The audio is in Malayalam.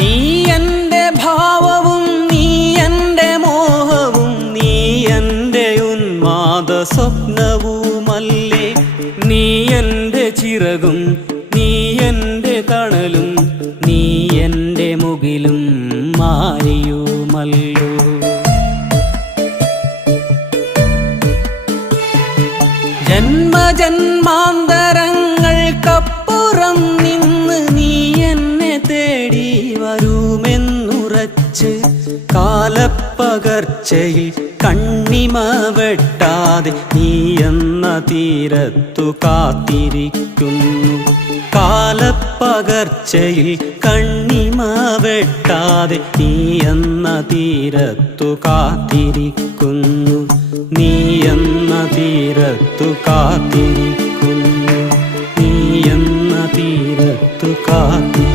നീ എൻ്റെ ഭാവവും നീ എൻ്റെ മോഹവും നീ എൻ്റെ ഉന്മാദ സ്വപ്നവുമല്ലേ. നീ എൻ്റെ ചിറകും നീ എൻ്റെ തണലും നീ എൻ്റെ മുകിലും മാരിയുമല്ലോ. ജന്മജന്മാന്തരങ്ങൾക്കപ്പുറം നിന്ന് നീ എന്നെ തേടി വരുമെന്നുറച്ച് കാലപ്പകർച്ചയിൽ കണ്ണിമ വെട്ടാതെ നീ എന്ന തീരത്തു കാത്തിരിക്കുന്നു. കാലപ്പകർച്ചയിൽ കണ്ണിമ വെട്ടാതെ നീ എന്ന തീരത്തു കാത്തിരിക്കുന്നു. നീ എന്ന തീരത്തു കാത്തിരിക്കുന്നു. നീ എന്ന തീരത്തു കാത്തിരിക്കുന്നു.